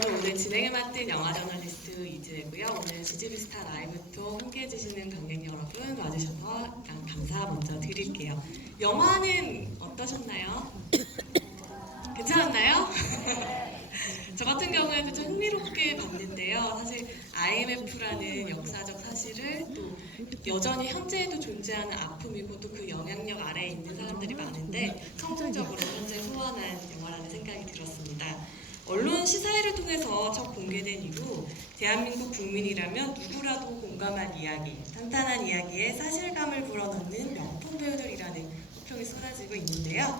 저는 오늘 진행을 맡은 영화 저널리스트 이지혜고요. 오늘 CGV스타 라이브도 함께해 주시는 관객 여러분 와주셔서 감사 먼저 드릴게요. 영화는 어떠셨나요? 괜찮았나요? 저 같은 경우에도 좀 흥미롭게 봤는데요. 사실 IMF라는 역사적 사실을 또 여전히 현재에도 존재하는 아픔이고 또 그 영향력 아래에 있는 사람들이 많은데 성공적으로 현재 소환한 영화라는 생각이 들었습니다. 언론 시사회를 통해서 첫 공개된 이후 대한민국 국민이라면 누구라도 공감할 이야기, 탄탄한 이야기에 사실감을 불어넣는 명품 배우들이라는 호평이 쏟아지고 있는데요.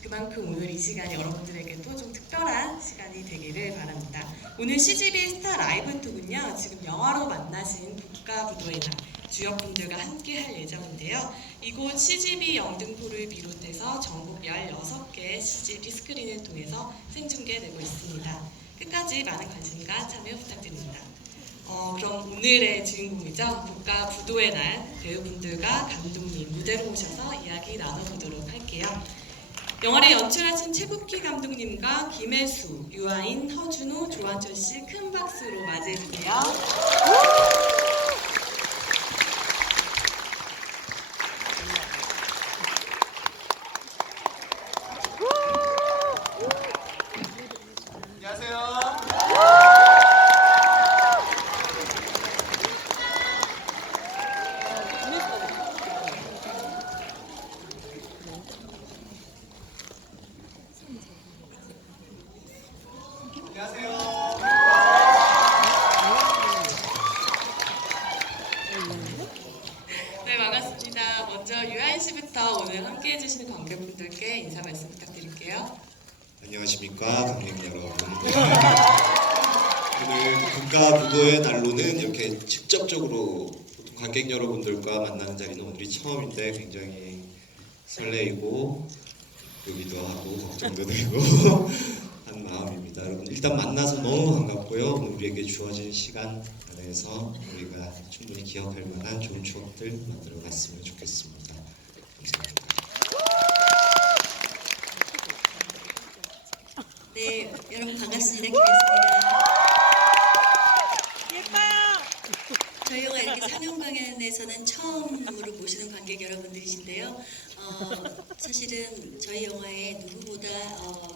그만큼 오늘 이 시간이 여러분들에게도 좀 특별한 시간이 되기를 바랍니다. 오늘 CGV 스타 라이브 톡은요, 지금 영화로 만나신 국가부도의 날 주역분들과 함께 할 예정인데요. 이곳 CGV 영등포를 비롯해서 전국 16개 CGV 스크린을 통해서 생중계되고 있습니다. 끝까지 많은 관심과 참여 부탁드립니다. 그럼 오늘의 주인공이죠. 국가부도의 날 배우분들과 감독님 무대로 모셔서 이야기 나눠보도록 할게요. 영화를 연출하신 최국희 감독님과 김혜수, 유아인, 허준호, 조한철 씨 큰 박수로 맞이해주세요. 네, 반갑습니다. 먼저 유아인 씨부터 오늘 함께 해주시는 관객분들께 인사 말씀 부탁드릴게요. 안녕하십니까, 관객 여러분. 오늘 국가부도의 날로는 이렇게 직접적으로 보통 관객 여러분들과 만나는 자리는 오늘이 처음인데 굉장히 설레이고 여기도 하고 걱정도 되고 한 마음입니다. 여러분 일단 만나서 너무 반갑고요. 오늘 우리에게 주어진 시간 안에서 우리가 충분히 기억할 만한 좋은 추억들 만들어 갔으면 좋겠습니다. 감사합니다. 네, 여러분 반갑습니다. 김혜수입니다. 저희 영화 이렇게 상영방에서는 처음으로 모시는 관객 여러분들이신데요. 사실은 저희 영화에 누구보다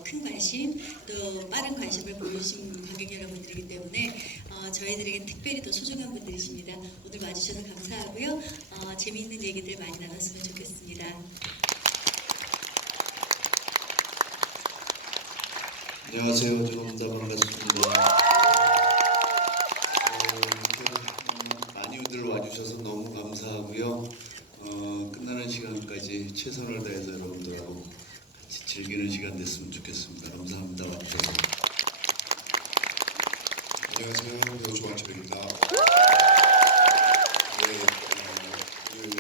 큰 관심, 또 빠른 관심을 보여주신 관객 여러분들이기 때문에 저희들에겐 특별히 더 소중한 분들이십니다. 오늘 와주셔서 감사하고요. 재미있는 얘기들 많이 나눴으면 좋겠습니다. 안녕하세요. 조금더 반갑습니다. 많이들 와주셔서 너무 감사하고요. 끝나는 시간까지 최선을 다해서 여러분들하고 같이 즐기는 시간 됐으면 좋겠습니다. 감사합니다. 와주셔서. 안녕하세요. 배우 조한철입니다. 네, 오늘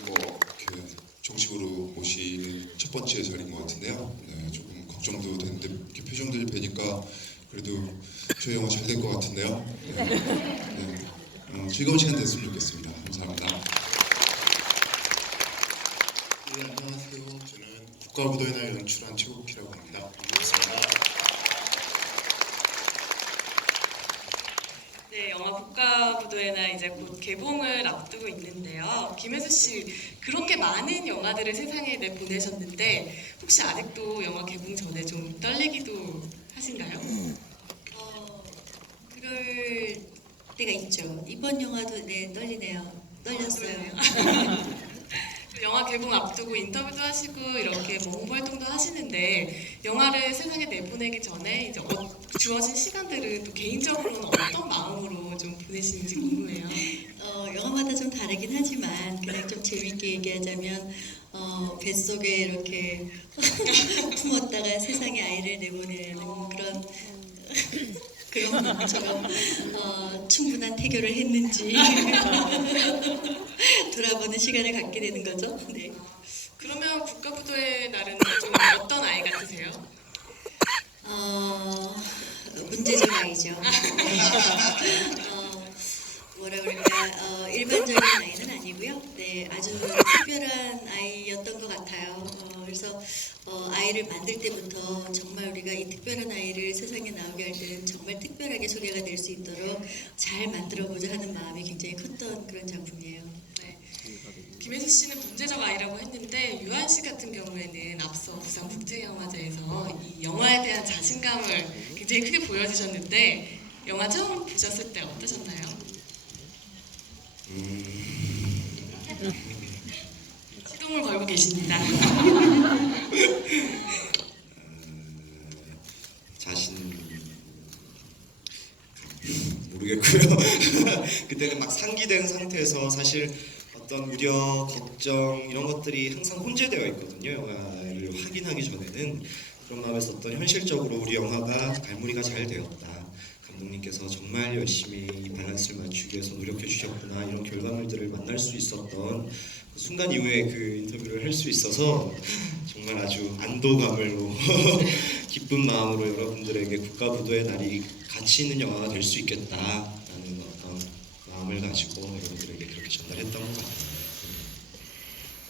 정식으로 모시는 첫 번째 자리인 것 같은데요. 네, 조금 걱정도 되는데 이렇게 표정들 뵈니까 그래도 저희 영화 잘 될 것 같은데요. 네, 즐거운 시간 됐으면 좋겠습니다. 감사합니다. 네, 안녕하세요. 저는 국가부도의 날 연출한 최국희라고 합니다. 반갑습니다. 네, 영화 국가부도의 날 이제 곧 개봉을 앞두고 있는데요. 김혜수 씨, 그렇게 많은 영화들을 세상에 내보내셨는데 혹시 아직도 영화 개봉 전에 좀 떨리기도 하신가요? 그럴 때가 있죠. 이번 영화도 네, 떨렸어요. 영화 개봉 앞두고 인터뷰도 하시고 이렇게 뭐 홍보 활동도 하시는데 영화를 세상에 내보내기 전에 이제 주어진 시간들은 또 개인적으로는 어떤 마음으로 좀 보내시는지 궁금해요. 영화마다 좀 다르긴 하지만 그냥 좀 재밌게 얘기하자면 뱃속에 이렇게 품었다가 세상에 아이를 내보내는 그런 마음처럼 충분한 태교를 했는지 돌아보는 시간을 갖게 되는 거죠. 네. 그러면 국가부도의 날은 좀 어떤 아이 같으세요? 문제적 아이죠. 뭐라 그럴까, 일반적인 아이는 아니고요. 네, 아주 특별한 아이였던 것 같아요. 그래서 아이를 만들 때부터 정말 우리가 이 특별한 아이를 세상에 나오게 할 때는 정말 특별하게 소개가 될 수 있도록 잘 만들어보자 하는 마음이 굉장히 컸던 그런 작품이에요. 네. 김혜수 씨는 문제적 아이라고 했는데 유한 씨 같은 경우에는 앞서 부산국제영화제에서 이 영화에 대한 자신감을 굉장히 크게 보여주셨는데 영화 처음 보셨을 때 어떠셨나요? 시동을 걸고 계십니다. 자신 모르겠고요. 그때는 막 상기된 상태에서 사실 어떤 우려, 걱정 이런 것들이 항상 혼재되어 있거든요. 영화를 확인하기 전에는 그런 마음에서 어떤 현실적으로 우리 영화가 갈무리가 잘 되었다. 감독님께서 정말 열심히 이 밸런스를 맞추기 위해서 노력해 주셨구나. 이런 결과물들을 만날 수 있었던 그 순간 이후에 그 인터뷰를 할 수 있어서 정말 아주 안도감으로 기쁜 마음으로 여러분들에게 국가부도의 날이 가치 있는 영화가 될 수 있겠다라는 어떤 마음을 가지고 여러분들에게 그렇게 전달했던 것 같아요.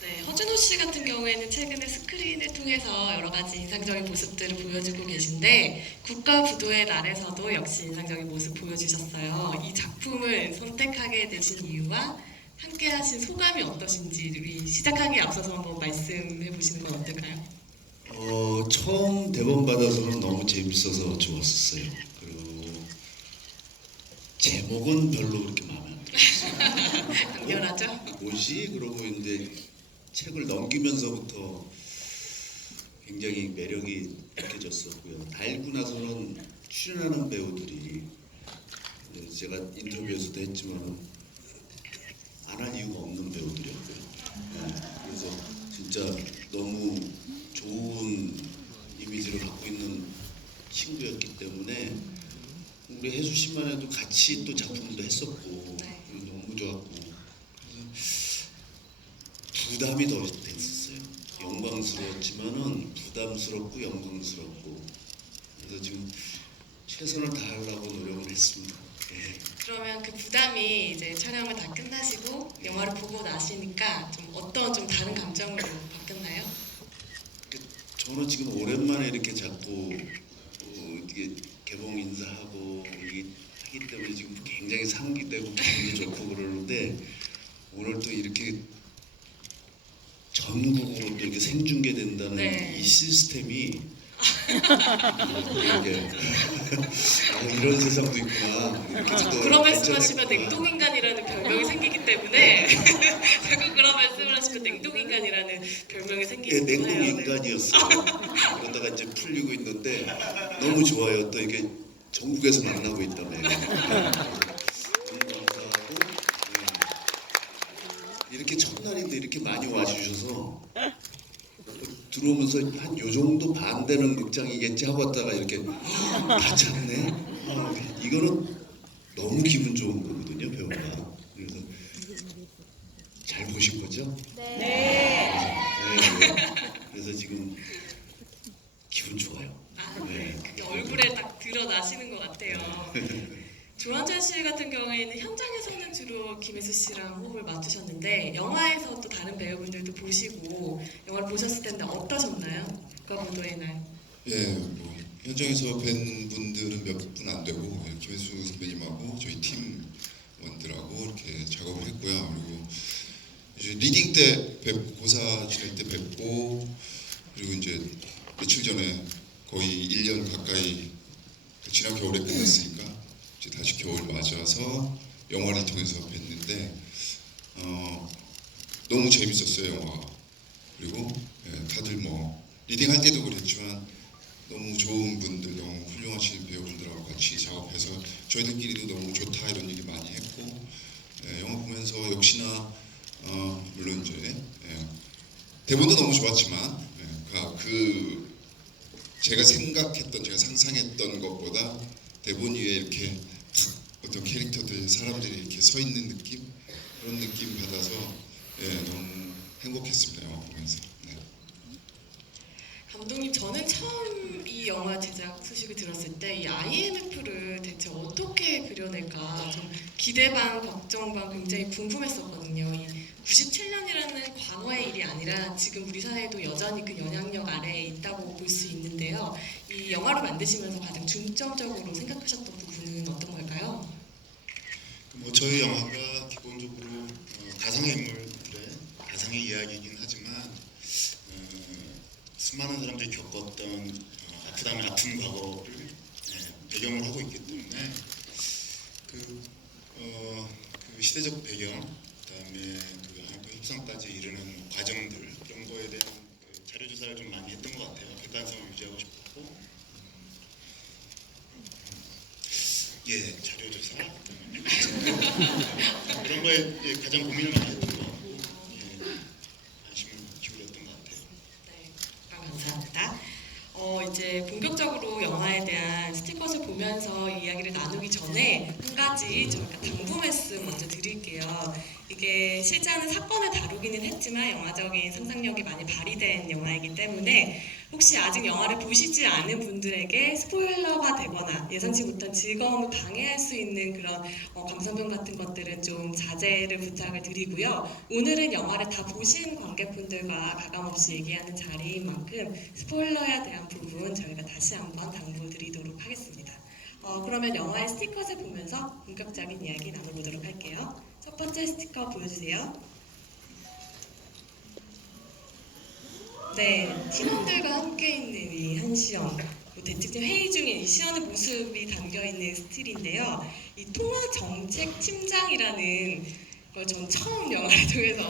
네, 허준호 씨 같은 경우에는 최근에 스크린을 통해서 여러 가지 인상적인 모습들을 보여주고 계신데 국가부도의 날에서도 역시 인상적인 모습 보여주셨어요. 이 작품을 선택하게 되신 이유와 함께하신 소감이 어떠신지 우리 시작하기에 앞서서 한번 말씀해 보시는 건 어떨까요? 처음 대본 받아서는 너무 재밌어서 좋았었어요. 그리고 제목은 별로 그렇게 마음에 안 들었어요. 강렬하죠? 뭐지? 그러고 이제 책을 넘기면서부터 굉장히 매력이 느껴졌었고요. 알고 나서는 출연하는 배우들이 제가 인터뷰에서도 했지만 안 할 이유가 없는 배우들이었고요. 네, 그래서 진짜 너무 좋은 이미지를 갖고 있는 친구였기 때문에 우리 혜수 씨만 해도 같이 또 작품도 했었고 네. 너무 좋았고 그래서 부담이 더 됐었어요. 영광스러웠지만은 부담스럽고 영광스럽고 그래서 지금 최선을 다하려고 노력을 했습니다. 네. 그러면 그 부담이 이제 촬영을 다 끝나시고 영화를 보고 나시니까 좀 어떤 좀 다른 감정으로 바뀌었나요? 저는 지금 오랜만에 이렇게 자꾸 이게 개봉 인사하고 이게 하기 때문에 지금 굉장히 상기되고 기분도 좋고 그러는데 오늘 또 이렇게 전국으로 또 이렇게 생중계된다는 네. 이 시스템이 이게 이런 세상도 있구나. 이렇게 자꾸 또 그런 말씀하시면 발전했구나. 냉동인간이라는 별명이 생기기 때문에 자꾸 그런 말씀을 하시면 냉동인간이라는 별명이 예, 생기기 냉동 때문에 인간이었어요. 그러다가 이제 풀리고 있는데 너무 좋아요. 또 이게 전국에서 만나고 있다며. 너무 감사하고 이렇게 첫날인데 이렇게 많이 와주셔서 들어오면서 한 요 정도 반 되는 극장이겠지 하고 왔다가 이렇게 다 찼네. 이거는 너무 기분 좋은 거거든요, 배우가. 그래서 잘 보신 거죠? 네. 그래서 지금 기분 좋아요. 네. 그게 얼굴에 딱 드러나시는 것 같아요. 조한전 씨 같은 경우에는 현장에서는 주로 김혜수 씨랑 호흡을 맞추셨는데 영화에서 또 다른 배우분들도 보시고 영화를 보셨을 텐데 어떠셨나요? 국가부도의 날. 예, 뭐 현장에서 뵌 분들은 몇 분 안 되고 예, 김혜수 선배님하고 저희 팀원들하고 이렇게 작업을 했고요. 그리고 이제 리딩 때 뵙고 고사 지낼 때 뵙고 그리고 이제 며칠 전에 거의 1년 가까이 지난 겨울에 끝났으니까 이제 다시 겨울 맞아서 영화를 통해서 뵀는데 너무 재밌었어요 영화가. 그리고 예, 다들 뭐 리딩 할 때도 그랬지만 너무 좋은 분들, 너무 훌륭하신 배우분들하고 같이 작업해서 저희들끼리도 너무 좋다 이런 얘기 많이 했고 예, 영화 보면서 역시나 물론 이제 예, 대본도 너무 좋았지만 그 제가 생각했던, 제가 상상했던 것보다 대본 위에 이렇게 어떤 캐릭터들, 사람들이 이렇게 서 있는 느낌 그런 느낌 받아서 예, 너무 행복했습니다 영화 보면서. 네. 감독님, 저는 처음 이 영화 제작 소식을 들었을 때 이 IMF를 대체 어떻게 그려낼까 좀 기대 반 걱정 반 굉장히 궁금했었거든요. 이 97년이라는 과거의 일이 아니라 지금 우리 사회도 여전히 그 영향력 아래에 있다고 볼 수 있는데요. 이 영화를 만드시면서 가장 중점적으로 생각하셨던 부분은 어떤 걸까요? 뭐 저희 영화가 기본적으로 가상의 인물들의 가상의 이야기이긴 하지만 수많은 사람들이 겪었던 아프다면 아픈 과거를 배경을 하고 있기 때문에 그 시대적 배경, 그다음에 그 한국 협상까지 이르는 과정들 이런 거에 대한 그 자료 조사를 좀 많이 했던 것 같아요. 객관성을 유지하고 싶었고, 예, 자료 조사 그런 거에 가장 고민을 많이 했던 것 같고, 관심을 기울였던 것 같아요. 네, 감사합니다. 이제 본격적으로 영화에 대한 스티커를 보면서 이야기를 나누기 전에 한 가지 저희가 당부 말씀 먼저 드릴게요. 이게 실제하는 사건을 다루기는 했지만 영화적인 상상력이 많이 발휘된 영화이기 때문에 혹시 아직 영화를 보시지 않은 분들에게 스포일러가 되거나 예상치 못한 즐거움을 방해할 수 있는 그런 감상평 같은 것들은 좀 자제를 부탁을 드리고요. 오늘은 영화를 다 보신 관객분들과 가감없이 얘기하는 자리인 만큼 스포일러에 대한 부분 저희가 다시 한번 당부드리도록 하겠습니다. 그러면 영화의 스티커를 보면서 본격적인 이야기 나눠보도록 할게요. 첫 번째 스티커 보여주세요. 네, 팀원들과 함께 있는 이 한시연, 대책팀 회의 중에 이 시연의 모습이 담겨있는 스틸인데요. 이 통화정책팀장이라는 걸 전 처음 영화를 통해서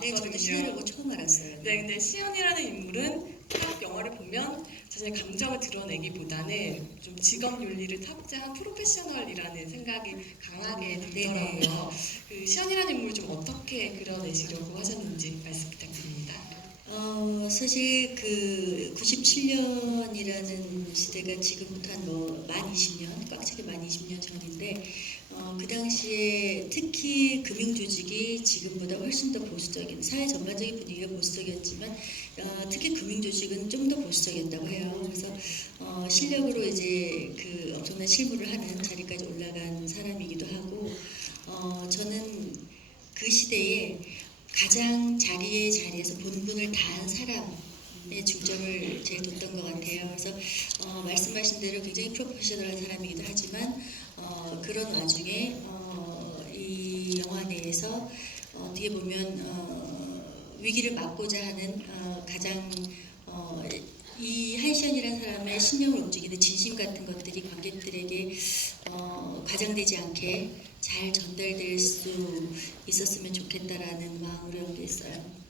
네, 저도 봤거든요. 시연이라고 처음 알았어요. 네, 근데 시연이라는 인물은 딱 영화를 보면 자신의 감정을 드러내기보다는 좀 직업 윤리를 탑재한 프로페셔널이라는 생각이 강하게 들더라고요. 그 시연이라는 인물을 좀 어떻게 그려내시려고 하셨는지 말씀 부탁드립니다. 사실 그 97년이라는 시대가 지금부터 만 20년, 꽉 차게 만 20년 전인데 그 당시에 특히 금융조직이 지금보다 훨씬 더 보수적인, 사회 전반적인 분위기가 보수적이었지만 특히 금융조직은 좀 더 보수적이었다고 해요. 그래서 실력으로 이제 그 엄청난 실무를 하는 자리까지 올라간 사람이기도 하고 저는 그 시대에 가장 자리에서 본분을 다한 사람의 중점을 제일 뒀던 것 같아요. 그래서 말씀하신 대로 굉장히 프로페셔널한 사람이기도 하지만 그런 와중에 이 영화 내에서 어떻게 보면 위기를 막고자 하는 가장 이 한시연이라는 사람의 신념을 움직이는 진심 같은 것들이 관객들에게 과장되지 않게 잘 전달될 수 있었으면 좋겠다라는 마음으로 연기했어요.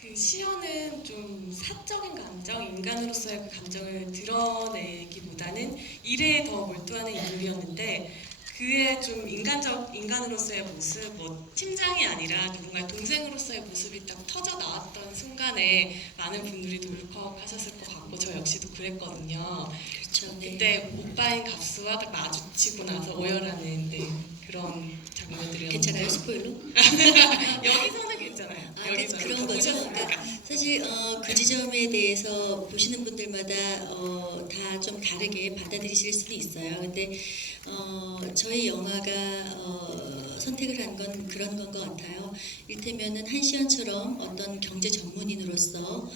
그 시연은 좀 사적인 감정, 인간으로서의 그 감정을 드러내기보다는 일에 더 몰두하는 인물이었는데 그의 좀 인간으로서의 모습, 뭐 팀장이 아니라 누군가의 동생으로서의 모습이 딱 터져 나왔던 순간에 많은 분들이 울컥하셨을 것 같고 저 역시도 그랬거든요. 그렇죠. 네. 그때 오빠인 갑수와 딱 마주치고 나서 오열하는 그런 장면들이었는데 괜찮아요, 스포일러? 여기서는 괜찮아요. 여기서는 그런 다 거죠. 보셨으니까. 그러니까 사실 그 지점에 대해서 보시는 분들마다 다 좀 다르게 받아들이실 수는 있어요. 근데 저희 영화가 선택을 한 건 그런 건 것 같아요. 일테면은 한시연처럼 어떤 경제 전문인으로서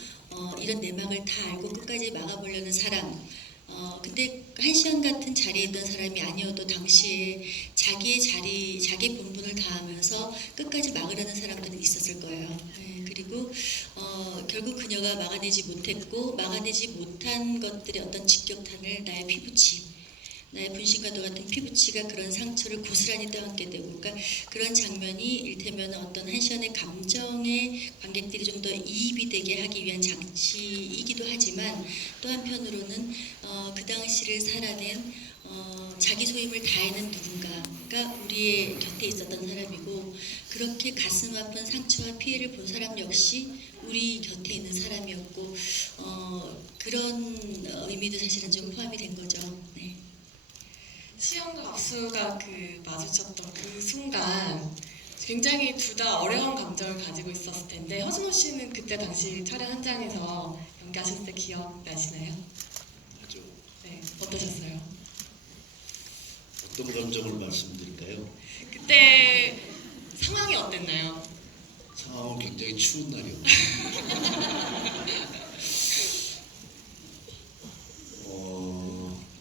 이런 내막을 다 알고 끝까지 막아보려는 사람. 근데 한시연 같은 자리에 있던 사람이 아니어도 당시에 자기의 본분을 다하면서 끝까지 막으려는 사람들은 있었을 거예요. 네, 그리고 결국 그녀가 막아내지 못했고 막아내지 못한 것들의 어떤 직격탄을 나의 피부치, 나의 분신과도 같은 피부치가 그런 상처를 고스란히 떠안게 되고, 그러니까 그런 장면이 일테면 어떤 한시연의 감정에 관객들이 좀 더 이입이 되게 하기 위한 장치이기도 하지만 또 한편으로는 그 당시를 살아낸 자기 소임을 다하는 누군가가 우리의 곁에 있었던 사람이고 그렇게 가슴 아픈 상처와 피해를 본 사람 역시 우리 곁에 있는 사람이었고 그런 의미도 사실은 좀 포함이 된 거죠. 네. 시연과 갑수가 그 마주쳤던 그 순간 굉장히 둘 다 어려운 감정을 가지고 있었을 텐데 허준호 씨는 그때 당시 촬영 현장에서 연기하셨을 때 기억나시나요? 맞죠. 네, 어떠셨어요? 어떤 감정을 말씀드릴까요? 그때 상황이 어땠나요? 상암은 굉장히 추운 날이었고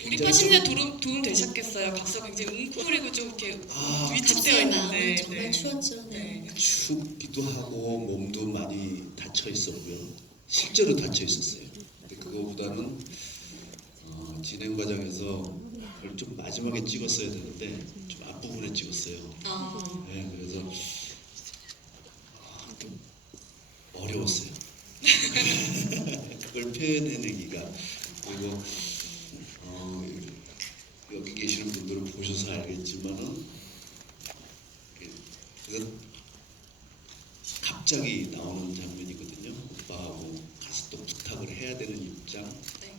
우리 굉장히 파시는 도움 되셨겠어요. 각서 굉장히 웅크리고 좀 이렇게 위축되어 각자의 마음은 있는데. 정말 추웠죠. 네. 춥기도 하고 몸도 많이 다쳐 있었고요. 실제로 다쳐 있었어요. 근데 그거보다는 진행 과정에서 그걸 좀 마지막에 찍었어야 되는데 좀 앞부분에 찍었어요. 네, 그래서 좀 어려웠어요. 그걸 표현해내기가. 그리고 여기 계시는 분들은 보셔서 알겠지만은 그건 갑자기 나오는 장면이거든요. 오빠하고 가서 또 부탁을 해야 되는 입장, 네.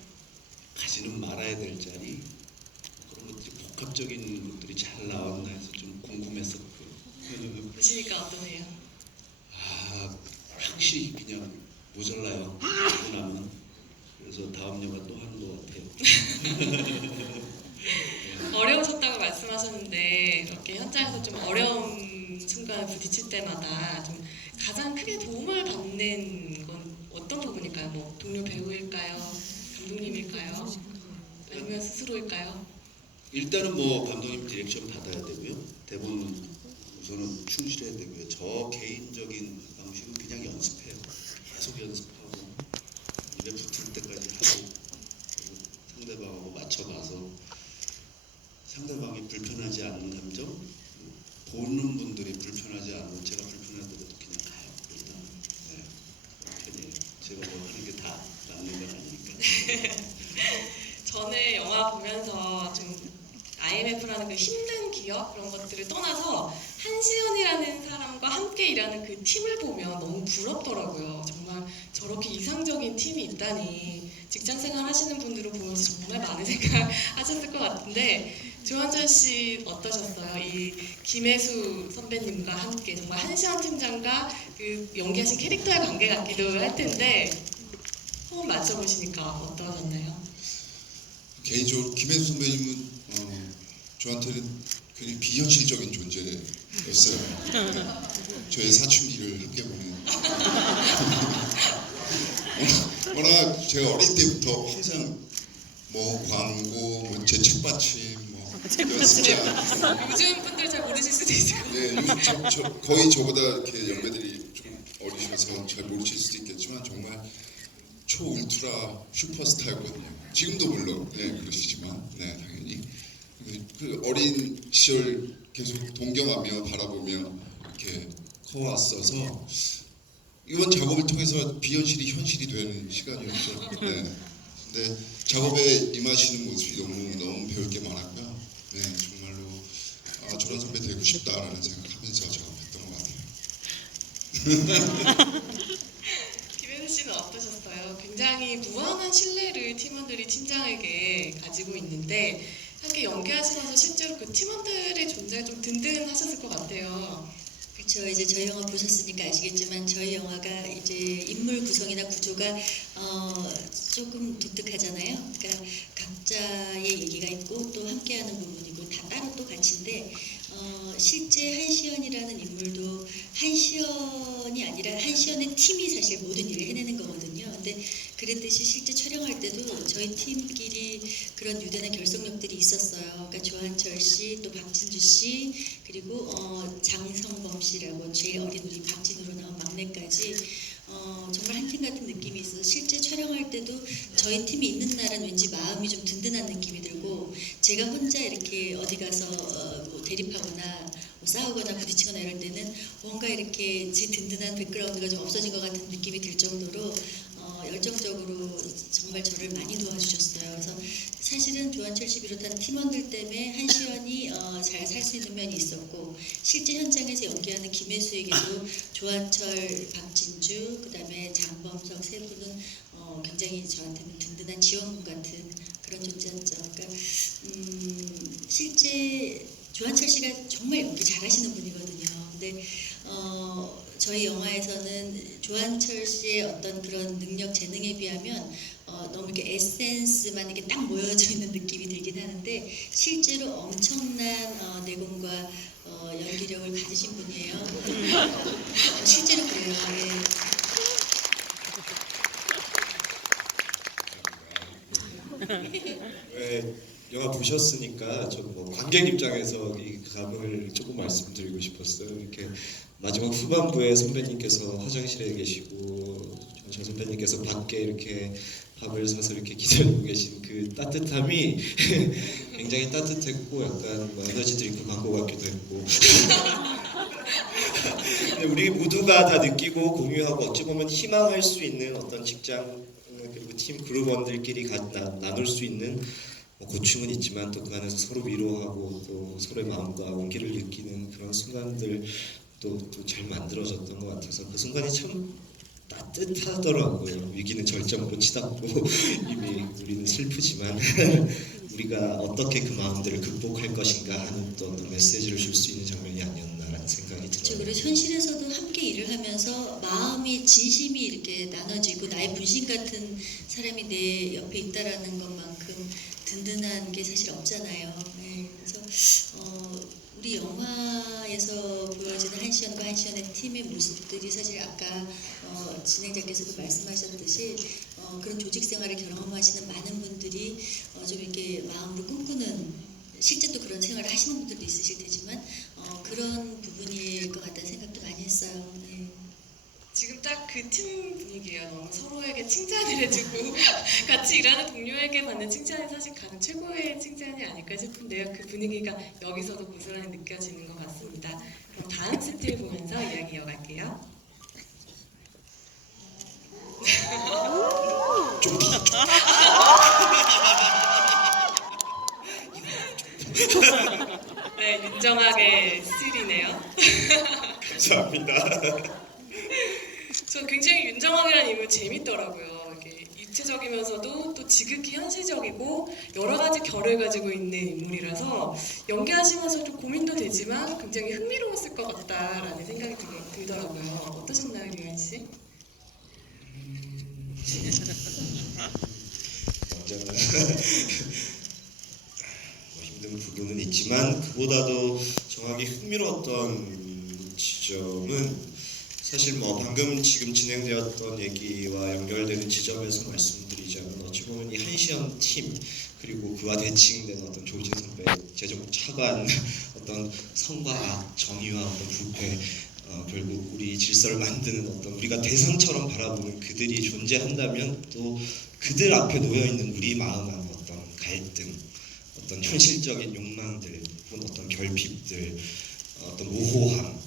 가지는 말아야 될 자리, 그런 것들이 복합적인 것들이 잘 나왔나 해서 좀 궁금했었고요. 보시니까 어떠세요? 확실히 그냥 모자라요. 그러고 나면. 그래서 다음 영화 또 하는 것 같아요. 어려우셨다고 말씀하셨는데 이렇게 현장에서 좀 어려운 순간을 부딪힐 때마다 좀 가장 크게 도움을 받는 건 어떤 부분일까요? 뭐 동료 배우일까요? 감독님일까요? 아니면 스스로일까요? 일단은 뭐 감독님 디렉션 받아야 되고요. 대본 우선은 충실해야 되고요. 저 개인적인 방식은 그냥 연습해요. 계속 연습하고 입에 붙을 때까지 하고 그리고 상대방하고 맞춰가서 상대방이 불편하지 않는 감정, 보는 분들이 불편하지 않으면 제가 불편하더라도 그냥 가요. 일단 편이에요. 제가 뭐 하는 게 다 남는 건 아니니까. 저는 영화 보면서 좀 IMF라는 그 힘든 기업 그런 것들을 떠나서 한시연이라는 사람과 함께 일하는 그 팀을 보면 너무 부럽더라고요. 정말 저렇게 이상적인 팀이 있다니 직장생활 하시는 분들은 보면서 정말 많은 생각 하셨을 것 같은데 조한철 씨 어떠셨어요? 이 김혜수 선배님과 함께 정말 한시연 팀장과 그 연기하신 캐릭터의 관계 같기도 할 텐데 호흡 맞춰보시니까 어떠셨나요? 개인적으로 김혜수 선배님은 저한테는 굉장히 비현실적인 존재였어요. 네. 저의 사춘기를 함께 보는. 워낙 제가 어릴 때부터 항상 뭐 광고, 뭐 제 책받침, 뭐 연습장. 요즘 분들 잘 모르실 수도 있을 것 같아요. 네, 요즘 거의 저보다 이렇게 연배들이 좀 어리셔서 잘 모르실 수도 있겠지만 정말 초울트라 슈퍼스타였거든요. 지금도 물론 그러시지만 당연히 그 어린 시절 계속 동경하며 바라보며 이렇게 커왔어서 이번 작업을 통해서 비현실이 현실이 되는 시간이었죠. 근데 작업에 임하시는 모습이 너무 배울 게 많았고요. 정말로 저런 선배 되고 싶다라는 생각하면서 작업했던 것 같아요. 김혜수 씨는 어떠셨어요? 굉장히 무한한 신뢰를 팀원들이 팀장에게 가지고 있는데 함께 연기하시면서 실제로 그 팀원들의 존재가 좀 든든하셨을 것 같아요. 그렇죠. 이제 저희 영화 보셨으니까 아시겠지만 저희 영화가 이제 인물 구성이나 구조가 조금 독특하잖아요. 그러니까 각자의 얘기가 있고 또 함께하는 부분이고 다 따로 또 같이인데 실제 한시연이라는 인물도 한시연이 아니라 한시연의 팀이 사실 모든 일을 해내는 거거든요. 근데 그랬듯이 실제 촬영할 때도 저희 팀끼리 그런 유대나 결속력들이 있었어요. 그러니까 조한철 씨, 또 박진주 씨, 그리고 장성범 씨라고 제일 어린 우리 박진우로 나온 막내까지 정말 한 팀 같은 느낌이 있어서 실제 촬영할 때도 저희 팀이 있는 날은 왠지 마음이 좀 든든한 느낌이 들고 제가 혼자 이렇게 어디 가서 뭐 대립하거나 뭐 싸우거나 부딪히거나 이럴 때는 뭔가 이렇게 제 든든한 백그라운드가 좀 없어진 것 같은 느낌이 들 정도로 열정적으로 정말 저를 많이 도와주셨어요. 그래서 사실은 조한철 씨 비롯한 팀원들 때문에 한시연이 잘 살 수 있는 면이 있었고 실제 현장에서 연기하는 김혜수에게도 조한철, 박진주, 그다음에 장범석 세 분은 굉장히 저한테는 든든한 지원군 같은 그런 존재였죠. 그러니까 실제 조한철 씨가 정말 연기 잘하시는 분이거든요. 근데 저희 영화에서는 조한철 씨의 어떤 그런 능력, 재능에 비하면 너무 이렇게 에센스만 이렇게 딱 모여져 있는 느낌이 들긴 하는데 실제로 엄청난 내공과 연기력을 가지신 분이에요. 실제로 그래요. 왜 영화 보셨으니까 좀 뭐 관객 입장에서 이 감을 조금 말씀드리고 싶었어요. 이렇게 마지막 후반부에 선배님께서 화장실에 계시고 저 선배님께서 밖에 이렇게 밥을 사서 이렇게 기다리고 계신 그 따뜻함이 굉장히 따뜻했고 약간 뭐 에너지 드링크 광고 같기도 했고 근데 우리 모두가 다 느끼고 공유하고 어찌 보면 희망할 수 있는 어떤 직장 그리고 팀 그룹원들끼리 나눌 수 있는 뭐 고충은 있지만 또 그 안에서 서로 위로하고 또 서로의 마음과 온기를 느끼는 그런 순간들 또 잘 만들어졌던 것 같아서 그 순간이 참 따뜻하더라고요. 위기는 절정으로 치닫고 이미 우리는 슬프지만 우리가 어떻게 그 마음들을 극복할 것인가 하는 또 어떤 메시지를 줄 수 있는 장면이 아니었나라는 생각이 그렇죠. 들어요. 그리고 현실에서도 함께 일을 하면서 마음이 진심이 이렇게 나눠지고 나의 분신 같은 사람이 내 옆에 있다라는 것만큼 든든한 게 사실 없잖아요. 네, 그래서 우리 영화에서 보여지는 한시연과 한시연의 팀의 모습들이 사실 아까 진행자께서도 말씀하셨듯이 그런 조직 생활을 경험하시는 많은 분들이 좀 이렇게 마음으로 꿈꾸는 실제 또 그런 생활을 하시는 분들도 있으실 테지만 그런 부분일 것 같다는 생각도 많이 했어요. 네. 지금 딱 그 팀 분위기예요. 너무 서로에게 칭찬을 해주고 같이 일하는 동료에게 받는 칭찬이 사실 가장 최고의 칭찬이 아닐까 싶은데요. 그 분위기가 여기서도 고스란히 느껴지는 것 같습니다. 그럼 다음 스틸 보면서 이야기 이어갈게요. 네, 윤정학의 스틸이네요. 감사합니다. 저 굉장히 윤정학이라는 인물 재밌더라고요. 이렇게 입체적이면서도 또 지극히 현실적이고 여러 가지 결을 가지고 있는 인물이라서 연기하시면서 좀 고민도 되지만 굉장히 흥미로웠을 것 같다라는 생각이 들더라고요. 어떠셨나요, 류현 씨? 언제나 뭐 힘든 부분은 있지만 그보다도 정확히 흥미로웠던 지점은 사실 뭐 방금 지금 진행되었던 얘기와 연결되는 지점에서 말씀드리자면 어찌 보면 이 한시연 팀 그리고 그와 대칭된 어떤 조재 선배 제적 차관 어떤 성과 악, 정의와 어떤 부패 결국 우리 질서를 만드는 어떤 우리가 대상처럼 바라보는 그들이 존재한다면 또 그들 앞에 놓여있는 우리 마음 안의 어떤 갈등 어떤 현실적인 욕망들 혹은 어떤 결핍들 어떤 모호함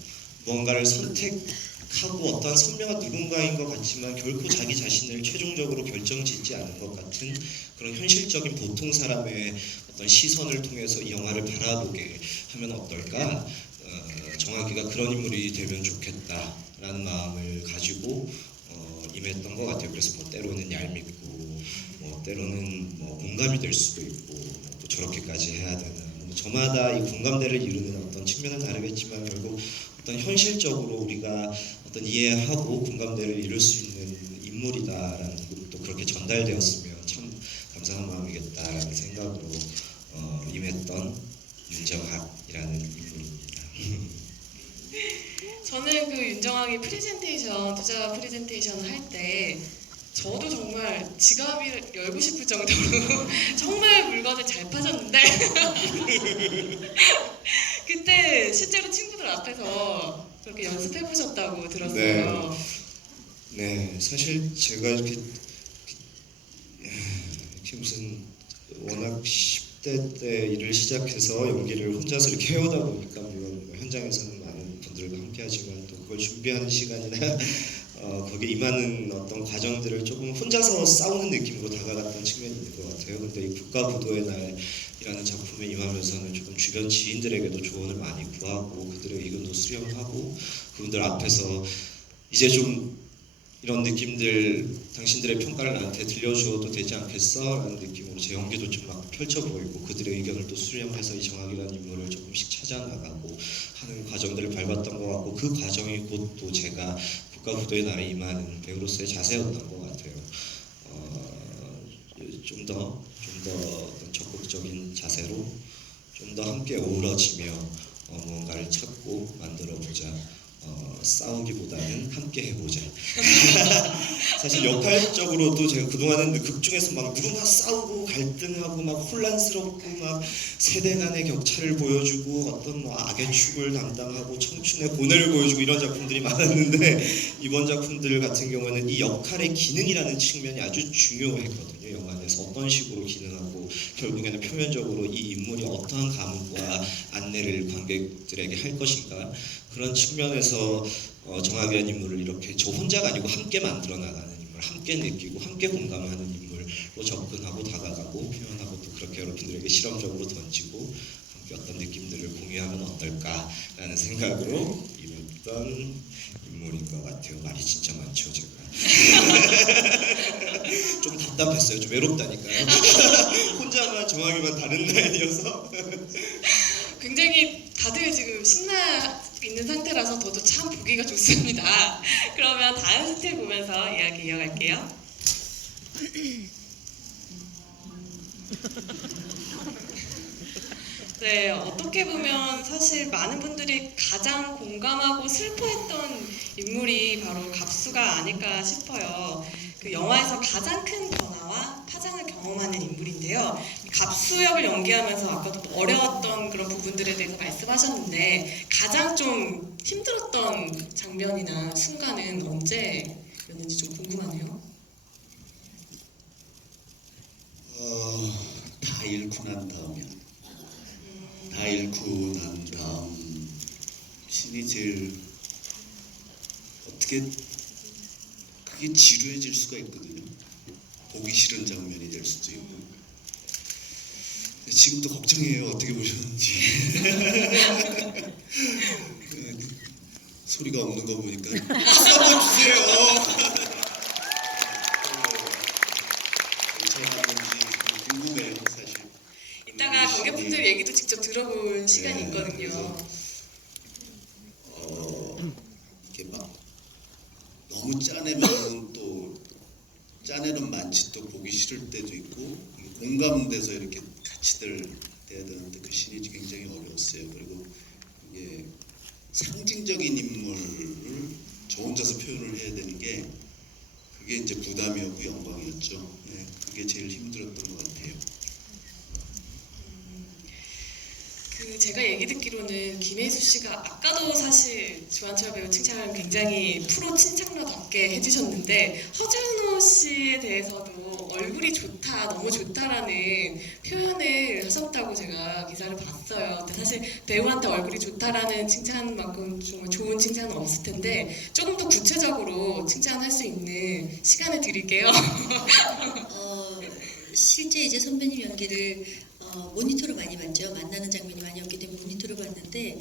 뭔가를 선택하고 어떠한 선명한 누군가인 것 같지만 결코 자기 자신을 최종적으로 결정짓지 않은 것 같은 그런 현실적인 보통 사람의 어떤 시선을 통해서 이 영화를 바라보게 하면 어떨까? 정학이가 그런 인물이 되면 좋겠다라는 마음을 가지고 임했던 것 같아요. 그래서 뭐 때로는 얄밉고 뭐 때로는 뭐 공감이 될 수도 있고 또 저렇게까지 해야 되나 뭐 저마다 이 공감대를 이루는 어떤 측면은 다르겠지만 결국 어떤 현실적으로 우리가 어떤 이해하고 공감대를 이룰 수 있는 인물이다라는 것도 그렇게 전달되었으면 참 감사한 마음이겠다라는 생각으로 임했던 윤정학이라는 인물입니다. 저는 그 윤정학이 프레젠테이션, 투자 프레젠테이션을 할 때 저도 정말 지갑을 열고 싶을 정도로 정말 물건을 잘 파셨는데 그때 실제로 친구들 앞에서 그렇게 연습해 보셨다고 들었어요. 네, 사실 제가 이렇게 무슨 워낙 10대 때 일을 시작해서 연기를 혼자서 이렇게 해오다 보니까 물론 현장에서는 많은 분들과 함께하지만 또 그걸 준비하는 시간이나 거기에 임하는 어떤 과정들을 조금 혼자서 싸우는 느낌으로 다가갔던 측면이 있는 것 같아요. 근데 이 국가부도의 날이라는 작품에 임하면서는 조금 주변 지인들에게도 조언을 많이 구하고 그들의 의견도 수렴하고 그분들 앞에서 이제 좀 이런 느낌들 당신들의 평가를 나한테 들려주어도 되지 않겠어? 라는 느낌으로 제 연기도 좀 막 펼쳐 보이고 그들의 의견을 또 수렴해서 이 정학이라는 인물을 조금씩 찾아나가고 하는 과정들을 밟았던 것 같고 그 과정이 곧 또 제가 국가부도의 날에 임하는 배우로서의 자세였던 것 같아요. 좀 더 적극적인 자세로 좀 더 함께 어우러지며 무언가를 찾고 만들어보자. 싸우기보다는 함께 해보자. 사실 역할적으로도 제가 그동안은 극 중에서 막 누군가 싸우고 갈등하고 막 혼란스럽고 막 세대 간의 격차를 보여주고 어떤 뭐 악의 축을 담당하고 청춘의 고뇌를 보여주고 이런 작품들이 많았는데 이번 작품들 같은 경우에는 이 역할의 기능이라는 측면이 아주 중요했거든요. 영화 안에서 어떤 식으로 기능하고 결국에는 표면적으로 이 인물이 어떠한 감흥과 안내를 관객들에게 할 것인가 그런 측면에서 정학이라는 인물을 이렇게 저 혼자가 아니고 함께 만들어 나가는 인물, 함께 느끼고 함께 공감하는 인물로 접근하고 다가가고 표현하고 또 그렇게 여러분들에게 실험적으로 던지고 함께 어떤 느낌들을 공유하면 어떨까라는 생각으로 이뤘던 인물인 것 같아요. 말이 진짜 많죠 제가. 좀 답답했어요. 좀 외롭다니까요. 혼자만 정학이만 다른 라인이어서. 굉장히 다들 지금 신나 있는 상태라서 저도 참 보기가 좋습니다. 그러면 다음 스틸 보면서 이야기 이어갈게요. 네, 어떻게 보면 사실 많은 분들이 가장 공감하고 슬퍼했던 인물이 바로 갑수가 아닐까 싶어요. 그 영화에서 가장 큰 변화와 파장을 경험하는 인물인데요. 갑수 역을 연기하면서 아까도 어려웠던 그런 부분들에 대해서 말씀하셨는데 가장 좀 힘들었던 장면이나 순간은 언제였는지 좀 궁금하네요. 다 잃고 난 다음이야. 다 잃고 난 다음 신이 제일 어떻게 그게 지루해질 수가 있거든요. 보기 싫은 장면이 될 수도 있고. 지금도 걱정이에요. 어떻게 보셨는지. 소리가 없는 거 보니까 써주세요. 궁금해요, 사실. 이따가 관객분들 얘기도 직접 들어볼 시간이 있거든요. 그래서, 이렇게 막 너무 짜내면 또 짜내는 많지 또 보기 싫을 때도 있고 공감돼서 이렇게 같이들 돼야 되는데 그 신이 굉장히 어려웠어요. 그리고 이게 상징적인 인물을 저 혼자서 표현을 해야 되는 게 그게 이제 부담이었고 영광이었죠. 네, 그게 제일 힘들었던 것 같아요. 그 제가 얘기 듣기로는 김혜수 씨가 아까도 사실 조한철 배우 칭찬을 굉장히 프로 칭찬러답게 해주셨는데 허준호 씨에 대해서도 얼굴이 좋다, 너무 좋다라는 표현을 하셨다고 제가 기사를 봤어요. 근데 사실 배우한테 얼굴이 좋다라는 칭찬만큼 정말 좋은 칭찬은 없을 텐데 조금 더 구체적으로 칭찬할 수 있는 시간을 드릴게요. 실제 이제 선배님 연기를 모니터로 많이 봤죠. 만나는 장면이 많이 없기 때문에 모니터로 봤는데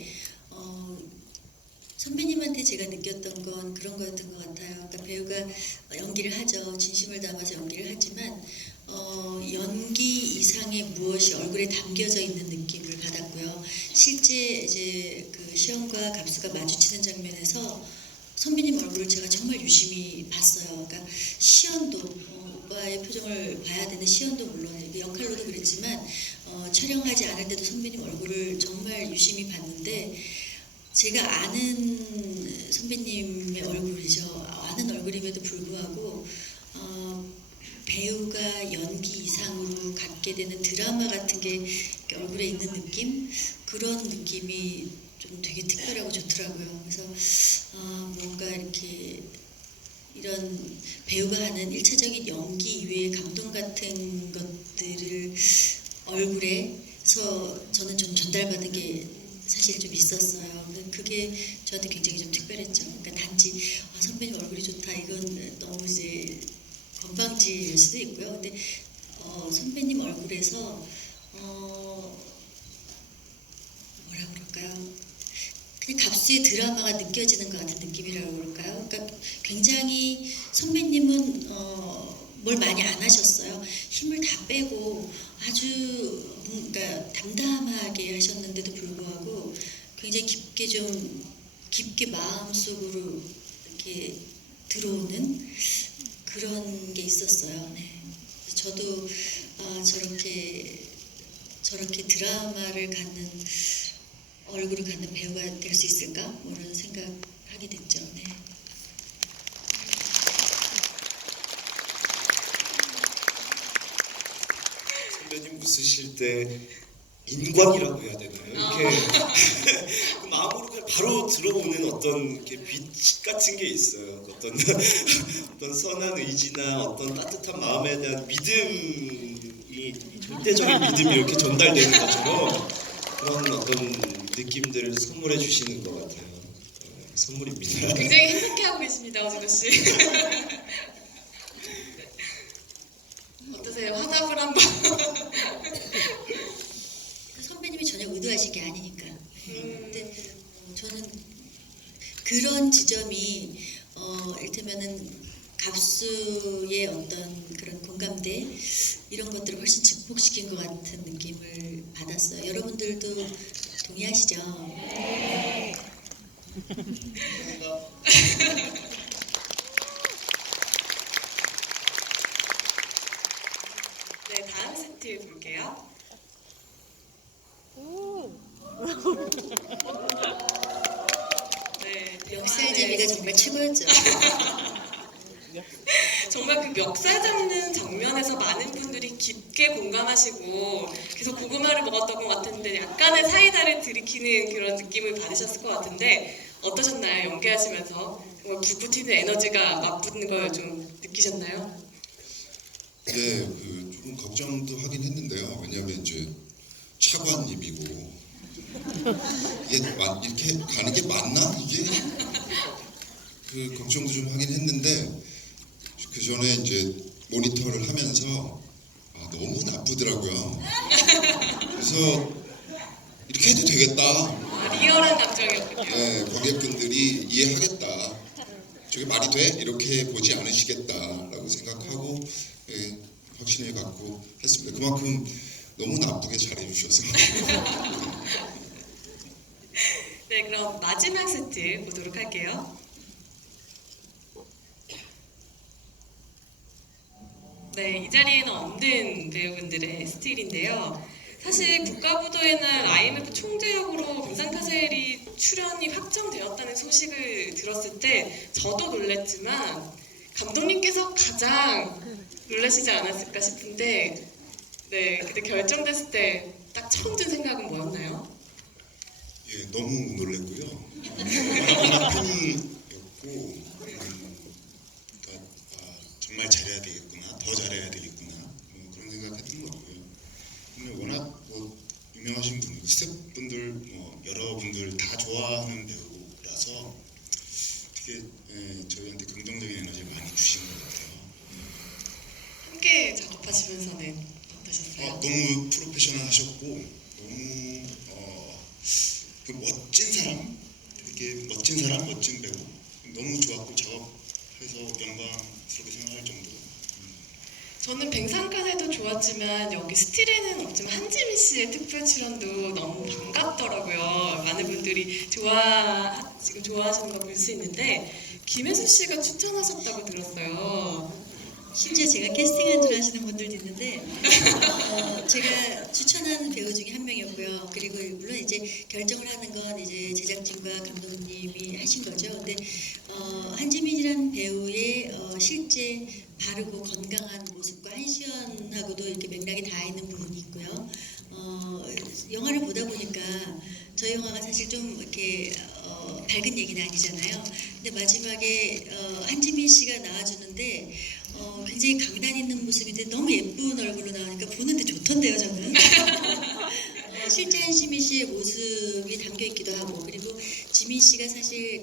선배님한테 제가 느꼈던 건 그런 거였던 것 같아요. 그러니까 배우가 연기를 하죠. 진심을 담아서 연기를 하지만 연기 이상의 무엇이 얼굴에 담겨져 있는 느낌을 받았고요. 실제 이제 그 시연과 갑수가 마주치는 장면에서 선배님 얼굴을 제가 정말 유심히 봤어요. 그러니까 시연도 오빠의 표정을 봐야 되는 시연도 물론 역할로도 그랬지만 촬영하지 않을 때도 선배님 얼굴을 정말 유심히 봤는데 제가 아는 선배님의 얼굴이죠. 아는 얼굴임에도 불구하고 배우가 연기 이상으로 갖게 되는 드라마 같은 게 얼굴에 있는 느낌? 그런 느낌이 좀 되게 특별하고 좋더라고요. 그래서 뭔가 이렇게 이런 배우가 하는 1차적인 연기 이외의 감동 같은 것들을 얼굴에서 저는 좀 전달받은 게 사실 좀 있었어요. 그게 저한테 굉장히 좀 특별했죠. 그러니까 단지 선배님 얼굴이 좋다 이건 너무 이제 건방지일 수도 있고요. 근데 선배님 얼굴에서 뭐라 그럴까요? 그냥 갑수의 드라마가 느껴지는 것 같은 느낌이라고 그럴까요? 그러니까 굉장히 선배님은 뭘 많이 안 하셨어요. 힘을 다 빼고 아주 그러니까 담담하게 하셨는데도 불구하고 굉장히 깊게 마음속으로 이렇게 들어오는 그런 게 있었어요. 네. 저도 저렇게 드라마를 갖는 얼굴을 갖는 배우가 될 수 있을까? 뭐 이런 생각하게 하게 됐죠. 네. 선배님 웃으실 때 인광이라고 해야 되나요? 이렇게 그 마음으로 그냥 바로 들어오는 어떤 이렇게 빛 같은 게 있어요. 어떤 어떤 선한 의지나 어떤 따뜻한 마음에 대한 믿음이 절대적인 믿음이 이렇게 전달되는 것처럼 그런 어떤 느낌들을 선물해 주시는 것 같아요. 선물입니다. 굉장히 행복해하고 계십니다, 오진호 씨. 어떠세요? 화답을 한번. 선배님이 전혀 의도하신 게 아니니까. 근데 저는 그런 지점이 이를테면은 갑수의 어떤 그런 공감대 이런 것들을 훨씬 증폭시킨 것 같은 느낌을 받았어요. 여러분들도 동의하시죠? 네, 다음 세트 볼게요. 네, 역사의 재미가 정말 최고였죠. 정말 그 멱살 잡는 장면에서 많은 분들이 깊게 공감하시고 계속 고구마를 먹었던 것 같은데 약간의 사이다를 들이키는 그런 느낌을 받으셨을 것 같은데 어떠셨나요? 연기하시면서 정말 불붙 튀는 에너지가 맞붙는 걸 좀 느끼셨나요? 네, 그 조금 걱정도 하긴 했는데요. 왜냐하면 이제 차관님이고 이게 이렇게 가는 게 맞나 이게 그 걱정도 좀 하긴 했는데 그 전에 이제 모니터를 하면서 너무 나쁘더라고요. 그래서 이렇게 해도 되겠다. 리얼한 감정이었군요. 네, 관객분들이 이해하겠다. 저게 말이 돼? 이렇게 보지 않으시겠다라고 생각하고 확신을 갖고 했습니다. 그만큼 너무 나쁘게 잘해주셔서. 네, 그럼 마지막 세트 보도록 할게요. 네, 이 자리에는 없는 배우분들의 스틸인데요. 사실 국가부도의 날 IMF 총재역으로 빈상카셀이 출연이 확정되었다는 소식을 들었을 때 저도 놀랐지만 감독님께서 가장 놀라시지 않았을까 싶은데 네, 그때 결정됐을 때 딱 처음 든 생각은 뭐였나요? 예, 너무 놀랐고요. 워낙 팬이었고, 그러니까 정말 잘해야 되겠구나, 더 잘해야 되겠구나 그런 생각했던 것 같고요. 근데 워낙 유명하신 분들, 스태프분들, 여러분들 다 좋아하는 배우라서 되게 저희한테 긍정적인 에너지를 많이 주신 것 같아요. 함께 작업하시면서는 어떠셨어요? 너무 프로페셔널하셨고 너무 그 멋진 사람, 되게 멋진 사람, 멋진 배우 너무 좋았고 작업해서 영광스럽게 생각할 정도로. 저는 뱅상카세도 좋았지만 여기 스틸에는 없지만 한지민 씨의 특별 출연도 너무 반갑더라고요. 많은 분들이 지금 좋아하시는 거 볼 수 있는데 김혜수 씨가 추천하셨다고 들었어요. 심지어 제가 캐스팅한 줄 아시는 분들도 있는데 제가 추천한 배우 중에 한 명이었고요. 그리고 물론 이제 결정을 하는 건 이제 제작진과 감독님이 하신 거죠. 근데 한지민이라는 배우의 실제 바르고 건강한 모습과 한시연하고도 이렇게 맥락이 다 있는 부분이 있고요. 영화를 보다 보니까 저희 영화가 사실 좀 이렇게 밝은 얘기는 아니잖아요. 근데 마지막에 한지민 씨가 나와주는데 굉장히 강단 있는 모습인데 너무 예쁜 얼굴로 나오니까 보는데 좋던데요, 저는. 실제 한지민 씨의 모습이 담겨 있기도 하고, 그리고 지민 씨가 사실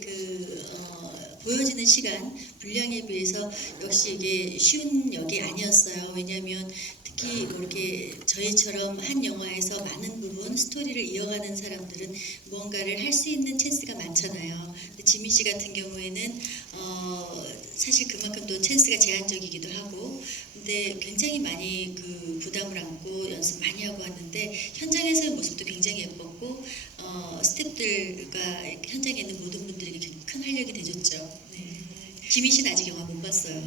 보여지는 시간 분량에 비해서 역시 이게 쉬운 역이 아니었어요. 왜냐하면 특히 이렇게 저희처럼 한 영화에서 많은 부분 스토리를 이어가는 사람들은 무언가를 할 수 있는 찬스가 많잖아요. 근데 지민 씨 같은 경우에는 사실 그만큼 또 찬스가 제한적이기도 하고, 근데 굉장히 많이 그 부담을 안고 연습 많이 하고 왔는데 현장에서의 모습도 굉장히 예뻤고 스태프들과 현장에 있는 모든 분들에게 큰 활력이 돼줬죠. 네. 지민 씨는 아직 영화 못 봤어요.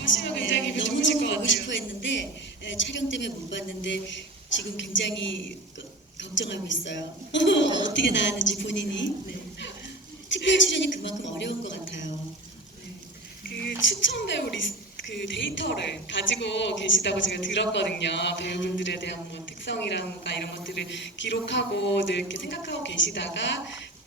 보시면 굉장히 기분 좋으실 것 너무 보고 같아요. 싶어 했는데 촬영 때문에 못 봤는데 지금 굉장히 걱정하고 있어요. 어떻게 나왔는지 본인이. 네. 특별 출연이 그만큼 어려운 것 같아요. 그 추천 배우 그 데이터를 가지고 계시다고 제가 들었거든요. 배우분들에 대한 뭐 특성이라든가 이런 것들을 기록하고 늘 이렇게 생각하고 계시다가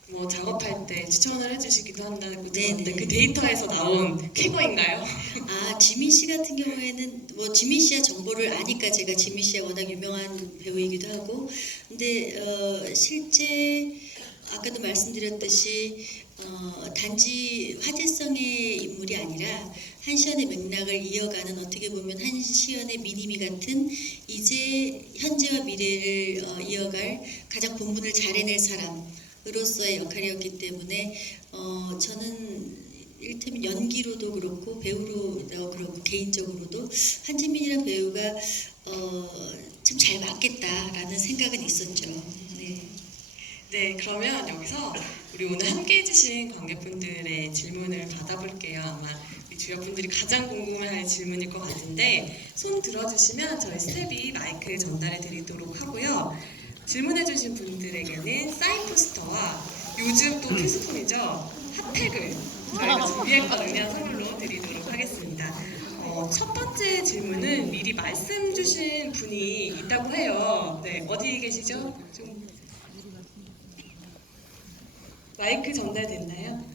뭐 작업할 때 추천을 해주시기도 한다고 들었는데 네네. 그 데이터에서 나온 쾌거인가요? 아, 지민 씨 같은 경우에는 뭐 지민 씨의 정보를 아니까 제가 지민 씨가 워낙 유명한 배우이기도 하고, 근데 실제 아까도 말씀드렸듯이 단지 화제성의 인물이 아니라 한시연의 맥락을 이어가는, 어떻게 보면 한시연의 미니미 같은 이제 현재와 미래를 이어갈 가장 본분을 잘 해낼 사람으로서의 역할이었기 때문에 저는 이를테면 연기로도 그렇고 배우로도 그렇고 개인적으로도 한지민이라는 배우가 참 잘 맞겠다라는 생각은 있었죠. 네. 네, 그러면 여기서 우리 오늘 함께 해주신 관객분들의 질문을 받아볼게요. 아마 우리 주역분들이 가장 궁금해할 질문일 것 같은데 손 들어주시면 저희 스텝이 마이크 전달해 드리도록 하고요. 질문해주신 분들에게는 사인 포스터와 요즘 또 필수품이죠. 핫팩을 저희가 준비했거든요. 선물로 드리도록 하겠습니다. 첫 번째 질문은 미리 말씀 주신 분이 있다고 해요. 네, 어디 계시죠? 좀 마이크 전달됐나요?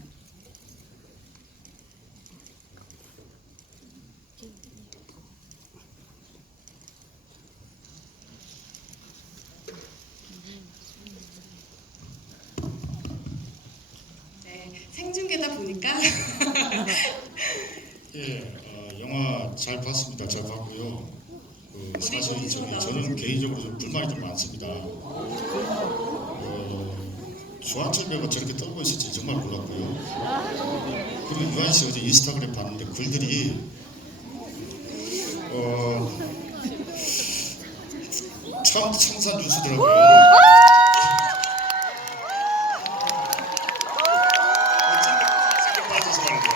네, 생중계다 보니까 예, 영화 잘 봤습니다. 잘 봤고요. 사실 어디서 저는 개인적으로 좀 불만이 좀 많습니다. 조한철 배우가 저렇게 떨고 있을지 정말 몰랐고요. 그리고 유한 씨 어제 인스타그램 봤는데 글들이 참 청산 뉴스더라고요. 빠져서 말이에요.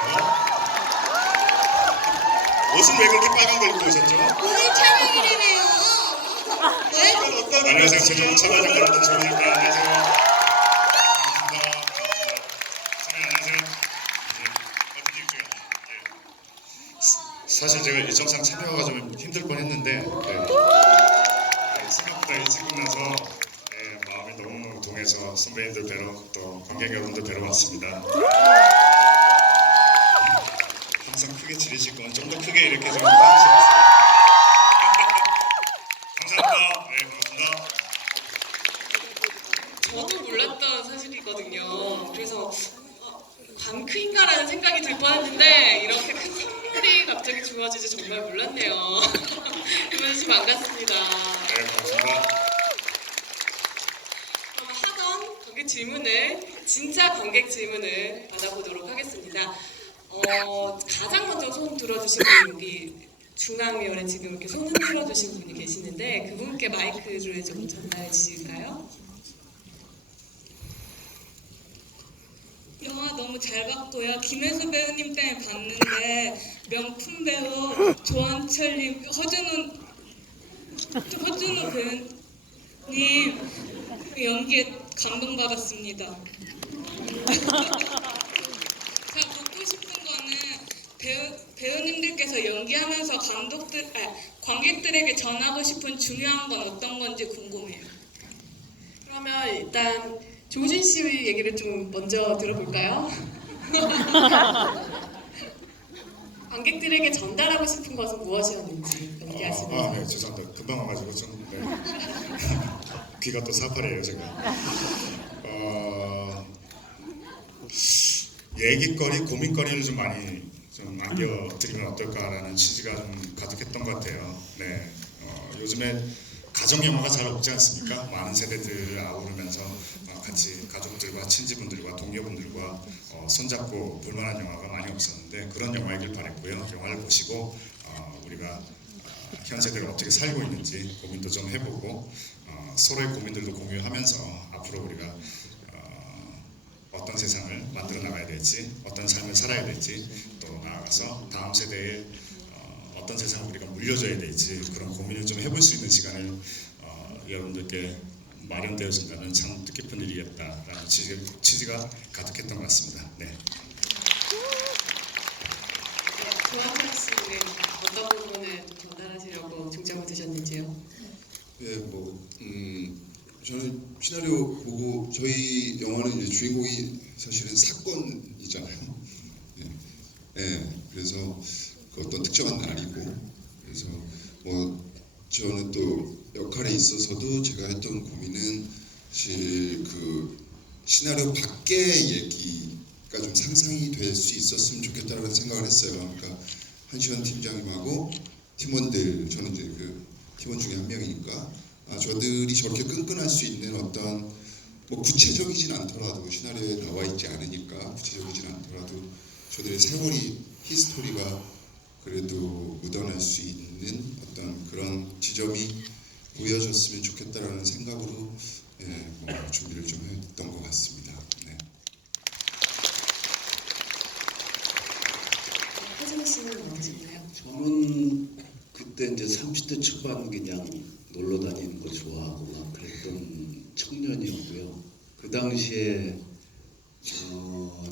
옷은 왜 그렇게 빨간 걸 입고 오셨죠? 오늘 촬영이라며요. 안녕하세요. 저는 천하장관이던 조입니다. 안녕하세요. 반갑습니다. 안녕하세요. 사실 제가 일정상 참여가 좀 힘들 뻔했는데 생각보다 일찍 끝나서 마음이 너무 동해서 선배님들 뵈러 또 관객 여러분들 뵈러 왔습니다. 항상 크게 지르실 건 좀 더 크게 이렇게 좀 해주시겠어요? 감사합니다. 네, 고맙습니다. 저도 몰랐던 사실이거든요. 그래서 광크인가라는 생각이 들 뻔했는데 이렇게 큰 선물이 갑자기 주어지지 정말 몰랐네요. 유원 씨 반갑습니다. 네, 고맙습니다. 그럼 하던 관객 질문을 진짜 관객 질문을 받아보도록 하겠습니다. 가장 먼저 손 들어주신 분이 여기 중앙미원에 지금 이렇게 손 흔들어 주신 분이 계시는데 그분께 마이크를 좀 전달해 주실까요? 영화 너무 잘 봤고요. 김혜수 배우님 때문에 봤는데 명품 배우 조한철님, 허준호 배우님 연기에 감동받았습니다. 제가 묻고 싶은 거는 배우님들께서 연기하면서 관객들에게 전하고 싶은 중요한 건 어떤 건지 궁금해요. 그러면 일단 조진 씨 얘기를 좀 먼저 들어볼까요? 관객들에게 전달하고 싶은 것은 무엇이었는지 연기하시면서. 네, 죄송합니다. 금방 와가지고 좀 귀가 또 사팔이에요, 제가. 얘기거리, 고민거리를 좀 많이 좀 남겨드리면 어떨까라는 취지가 좀 가득했던 것 같아요. 네, 요즘에 가정 영화가 잘 없지 않습니까? 많은 세대들을 아우르면서 같이 가족들과 친지분들과 동료분들과 손잡고 볼만한 영화가 많이 없었는데 그런 영화이길 바랬고요. 영화를 보시고 우리가 현 세대가 어떻게 살고 있는지 고민도 좀 해보고 서로의 고민들도 공유하면서 앞으로 우리가 어떤 세상을 만들어 나가야 될지, 어떤 삶을 살아야 될지, 또 나아가서 다음 세대에 어떤 세상을 우리가 물려줘야 될지 그런 고민을 좀 해볼 수 있는 시간을 여러분들께 마련되어진다는 참 뜻깊은 일이었다라는 취지가 가득했던 것 같습니다. 네. 조한철 씨는 어떤 부분을 전달하시려고 중점을 두셨는지요? 예, 저는 시나리오 보고 저희 영화는 이제 주인공이 사실은 사건이잖아요. 그래서 그 어떤 특정한 날이고, 그래서 저는 또 역할에 있어서도 제가 했던 고민은 사실 그 시나리오 밖의 얘기가 좀 상상이 될 수 있었으면 좋겠다라는 생각을 했어요. 그러니까 한시원 팀장님하고 팀원들, 저는 이제 그 팀원 중에 한 명이니까 저들이 저렇게 끈끈할 수 있는 어떤 구체적이진 않더라도 시나리오에 나와 있지 않으니까 구체적이진 않더라도 저들의 세월이 히스토리가 그래도 묻어날 수 있는 어떤 그런 지점이 보여졌으면 좋겠다라는 생각으로 준비를 좀 했던 것 같습니다. 네. 하정 씨는 어떠셨나요? 저는 그때 이제 30대 초반 그냥 놀러 다니는 거 좋아하고 막 그랬던 청년이었고요. 그 당시에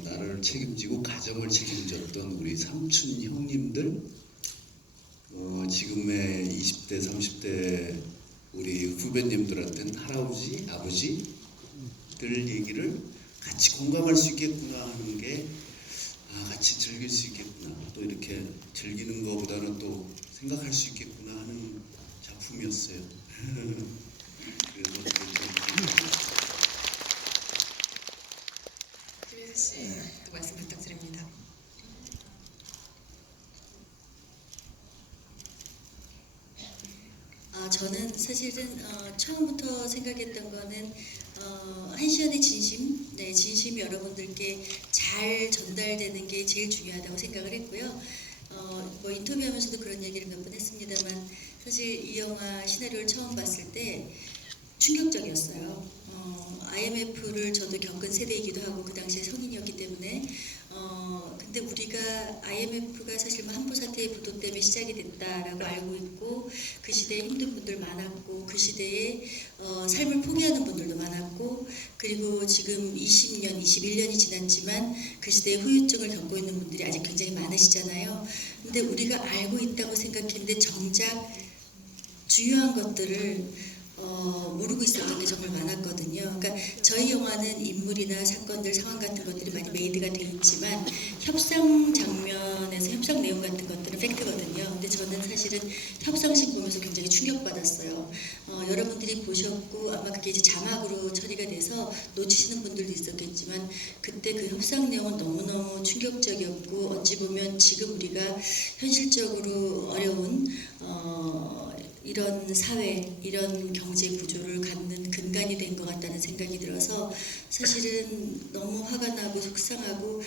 나를 책임지고 가정을 책임졌던 우리 삼촌 형님들, 지금의 20대, 30대 우리 후배님들한테는 할아버지, 아버지들 얘기를 같이 공감할 수 있겠구나 하는 게 같이 즐길 수 있겠구나, 또 이렇게 즐기는 것보다는 또 생각할 수 있겠구나 하는 작품이었어요. 그래서 김혜수 씨도 말씀 부탁드립니다. 저는 사실은 처음부터 생각했던 거는 한시연의 진심, 진심이 여러분들께 잘 전달되는 게 제일 중요하다고 생각을 했고요. 인터뷰하면서도 그런 얘기를 몇 번 했습니다만 사실 이 영화 시나리오를 처음 봤을 때 충격적이었어요. IMF를 저도 겪은 세대이기도 하고 그 당시에 성인이었기 때문에 근데 우리가 IMF가 사실 한보 사태의 부도 때문에 시작이 됐다라고 알고 있고 그 시대에 힘든 분들 많았고 그 시대에 삶을 포기하는 분들도 많았고 그리고 지금 20년, 21년이 지났지만 그 시대에 후유증을 겪고 있는 분들이 아직 굉장히 많으시잖아요. 근데 우리가 알고 있다고 생각했는데 정작 중요한 것들을 모르고 있었던 게 정말 많았거든요. 그러니까 저희 영화는 인물이나 사건들, 상황 같은 것들이 많이 메이드가 되어 있지만 협상 장면에서 협상 내용 같은 것들은 팩트거든요. 근데 저는 사실은 협상식 보면서 굉장히 충격받았어요. 여러분들이 보셨고 아마 그게 이제 자막으로 처리가 돼서 놓치시는 분들도 있었겠지만 그때 그 협상 내용은 너무너무 충격적이었고 어찌 보면 지금 우리가 현실적으로 어려운 이런 사회, 이런 경제 구조를 갖는 근간이 된 것 같다는 생각이 들어서 사실은 너무 화가 나고 속상하고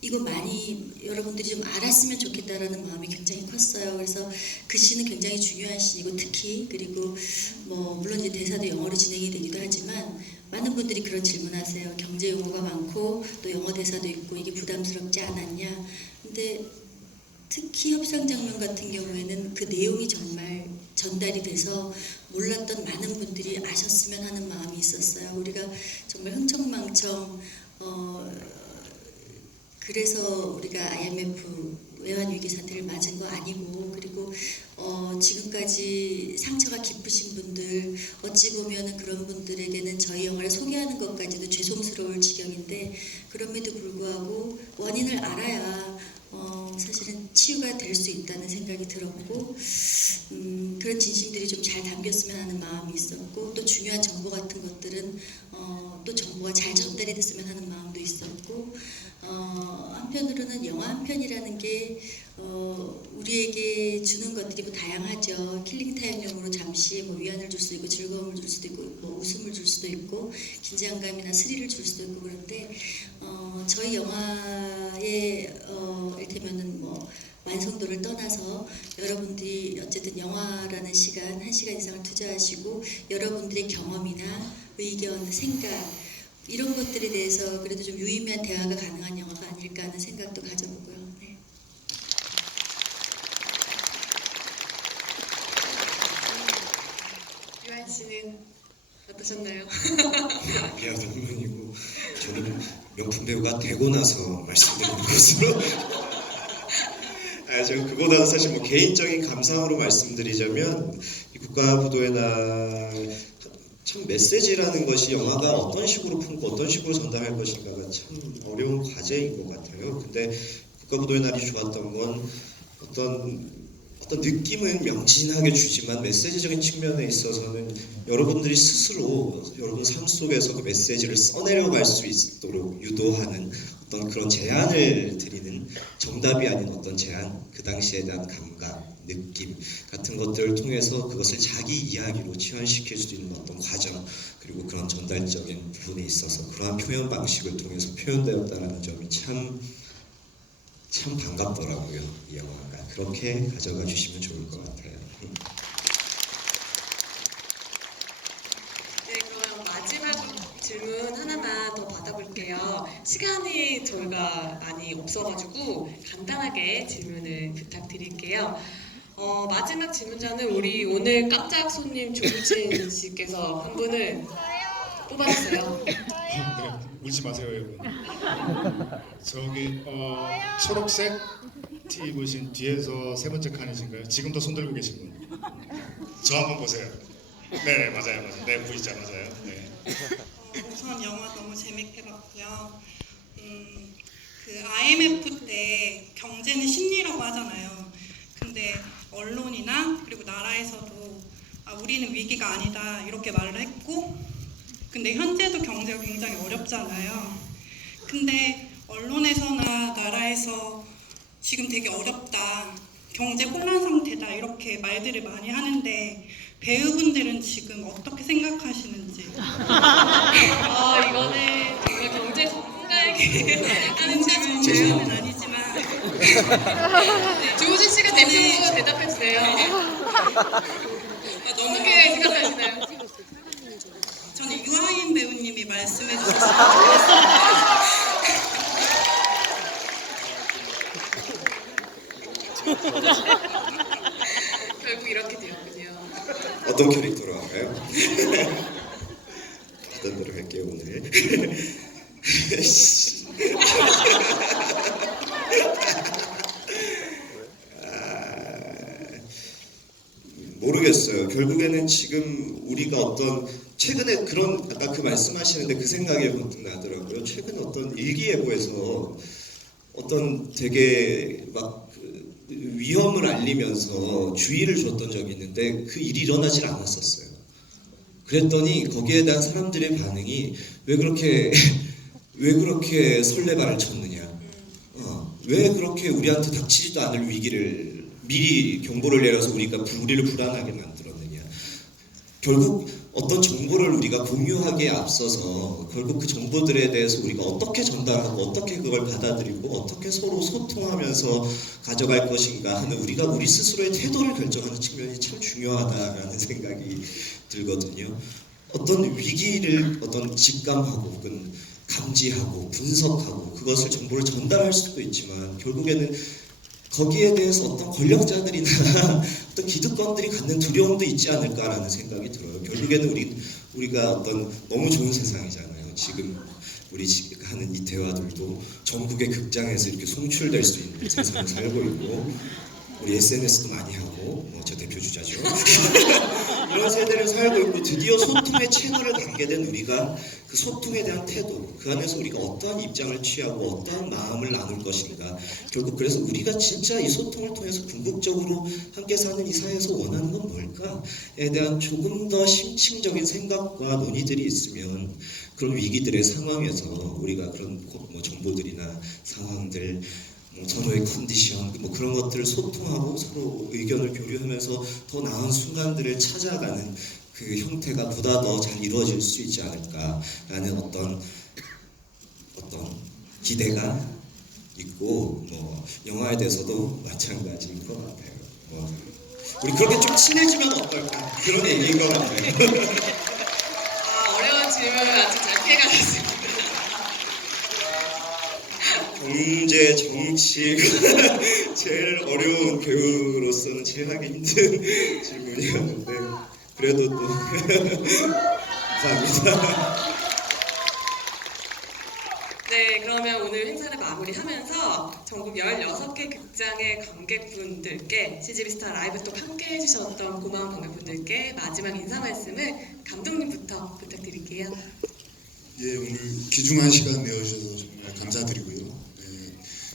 이거 많이 여러분들이 좀 알았으면 좋겠다라는 마음이 굉장히 컸어요. 그래서 그 씬은 굉장히 중요한 씬이고 특히 그리고 물론 이제 대사도 영어로 진행이 되기도 하지만 많은 분들이 그런 질문하세요. 경제 용어가 많고 또 영어 대사도 있고 이게 부담스럽지 않았냐. 근데 특히 협상 장면 같은 경우에는 그 내용이 정말 전달이 돼서 몰랐던 많은 분들이 아셨으면 하는 마음이 있었어요. 우리가 정말 흥청망청 그래서 우리가 IMF 외환위기 사태를 맞은 거 아니고 그리고 지금까지 상처가 깊으신 분들 어찌 보면 그런 분들에게는 저희 영화를 소개하는 것까지도 죄송스러울 지경인데 그럼에도 불구하고 원인을 알아야 사실은 치유가 될 수 있다는 생각이 들었고 그런 진심들이 좀 잘 담겼으면 하는 마음이 있었고 또 중요한 정보 같은 것들은 또 정보가 잘 전달이 됐으면 하는 마음도 있었고 한편으로는 영화 한 편이라는 게 우리에게 주는 것들이 다양하죠. 킬링타임용으로 잠시 위안을 줄 수도 있고 즐거움을 줄 수도 있고 웃음을 줄 수도 있고 긴장감이나 스릴을 줄 수도 있고 그런데 저희 영화의 이를테면은 완성도를 떠나서 여러분들이 어쨌든 영화라는 시간 1시간 이상을 투자하시고 여러분들의 경험이나 의견, 생각 이런 것들에 대해서 그래도 좀 유의미한 대화가 가능한 영화가 아닐까 하는 생각도 가져보고요. 네. 유한 씨는 어떠셨나요? 미안한 분이고 저는 명품 배우가 되고 나서 말씀드리는 것으로 저는 그보다는 사실 뭐 개인적인 감상으로 말씀드리자면 이 국가부도의 날 참 메시지라는 것이 영화가 어떤 식으로 품고 어떤 식으로 전달할 것인가가 참 어려운 과제인 것 같아요. 근데 국가부도의 날이 좋았던 건 어떤 느낌은 명진하게 주지만 메시지적인 측면에 있어서는 여러분들이 스스로 여러분 삶 속에서 그 메시지를 써내려갈 수 있도록 유도하는 어떤 그런 제안을 드리는 정답이 아닌 어떤 제안, 그 당시에 대한 감각, 느낌 같은 것들을 통해서 그것을 자기 이야기로 치환시킬 수 있는 어떤 과정 그리고 그런 전달적인 부분에 있어서 그러한 표현 방식을 통해서 표현되었다는 점이 참 반갑더라고요. 이 영화가 그렇게 가져가 주시면 좋을 것 같아요. 네, 그럼 마지막 질문 하나만 더 받아볼게요. 시간이 저희가 많이 없어가지고 간단하게 질문을 부탁드릴게요. 마지막 질문자는 우리 오늘 깜짝 손님 조우진 씨께서 한 분을 뽑아주세요. 네, 울지 마세요 여러분. 저기 초록색 티 입으신 뒤에서 세 번째 칸이신가요? 지금도 손 들고 계신 분. 저 한번 보세요. 네 맞아요. 네 보이죠 맞아요. 네. 우선 영화 너무 재밌게 봤고요. 그 IMF 때 경제는 심리라고 하잖아요. 근데 언론이나 그리고 나라에서도 우리는 위기가 아니다 이렇게 말을 했고, 근데 현재도 경제가 굉장히 어렵잖아요. 근데 언론에서나 나라에서 지금 되게 어렵다, 경제 혼란 상태다 이렇게 말들을 많이 하는데 배우분들은 지금 어떻게 생각하시는지. 이거는 정말 경제 전문가에게 하는 질문이에요. 질문은 아니지만 조우진 씨가 대표로 대답해 주세요. 어떻게 생각하시나요? 저는 유아인 배우님이 말씀해 주셨으면 좋겠습니다. 결국 이렇게 되었군요. 어떤 캐릭터로 할까요? 어떤 대로 할게요 오늘. 모르겠어요. 결국에는 지금 우리가 어떤 최근에 그런 아까 그 말씀하시는데 그 생각이 문득 나더라고요. 최근 어떤 일기예보에서 어떤 되게 막 위험을 알리면서 주의를 줬던 적이 있는데 그 일이 일어나질 않았었어요. 그랬더니 거기에 대한 사람들의 반응이 왜 그렇게 설레발을 쳤느냐, 왜 그렇게 우리한테 닥치지도 않을 위기를 미리 경보를 내려서 우리를 불안하게 만들었느냐. 결국 어떤 정보를 우리가 공유하기에 앞서서 결국 그 정보들에 대해서 우리가 어떻게 전달하고 어떻게 그걸 받아들이고 어떻게 서로 소통하면서 가져갈 것인가 하는 우리 스스로의 태도를 결정하는 측면이 참 중요하다라는 생각이 들거든요. 어떤 위기를 어떤 직감하고 혹은 감지하고 분석하고 그것을 정보를 전달할 수도 있지만 결국에는 거기에 대해서 어떤 권력자들이나 어떤 기득권들이 갖는 두려움도 있지 않을까라는 생각이 들어요. 결국에는 우리가 어떤 너무 좋은 세상이잖아요. 지금 우리 하는 이 대화들도 전국의 극장에서 이렇게 송출될 수 있는 세상을 살고 있고 우리 SNS도 많이 하고 저 대표 주자죠. 이런 세대를 살고 있고 드디어 소통의 채널을 갖게 된 우리가 그 소통에 대한 태도, 그 안에서 우리가 어떠한 입장을 취하고 어떠한 마음을 나눌 것인가. 결국 그래서 우리가 진짜 이 소통을 통해서 궁극적으로 함께 사는 이 사회에서 원하는 건 뭘까에 대한 조금 더 심층적인 생각과 논의들이 있으면 그런 위기들의 상황에서 우리가 그런 정보들이나 상황들 서로의 컨디션 그런 것들을 소통하고 서로 의견을 교류하면서 더 나은 순간들을 찾아가는 그 형태가 보다 더 잘 이루어질 수 있지 않을까라는 어떤 기대가 있고 영화에 대해서도 마찬가지인 것 같아요. 우리 그렇게 좀 친해지면 어떨까 그런 얘기인 것 같아요. 어려운 질문을 아주 잘 피해가셨습니다. 경제, 정치 제일 어려운 배우로서는 제일 하기 힘든 질문이었는데 그래도 또 감사합니다. 네, 그러면 오늘 행사를 마무리하면서 전국 16개 극장의 관객분들께 CGV스타 라이브 또 함께 해주셨던 고마운 관객분들께 마지막 인사 말씀을 감독님부터 부탁드릴게요. 예, 오늘 귀중한 시간 내어주셔서 정말 감사드리고요. 네,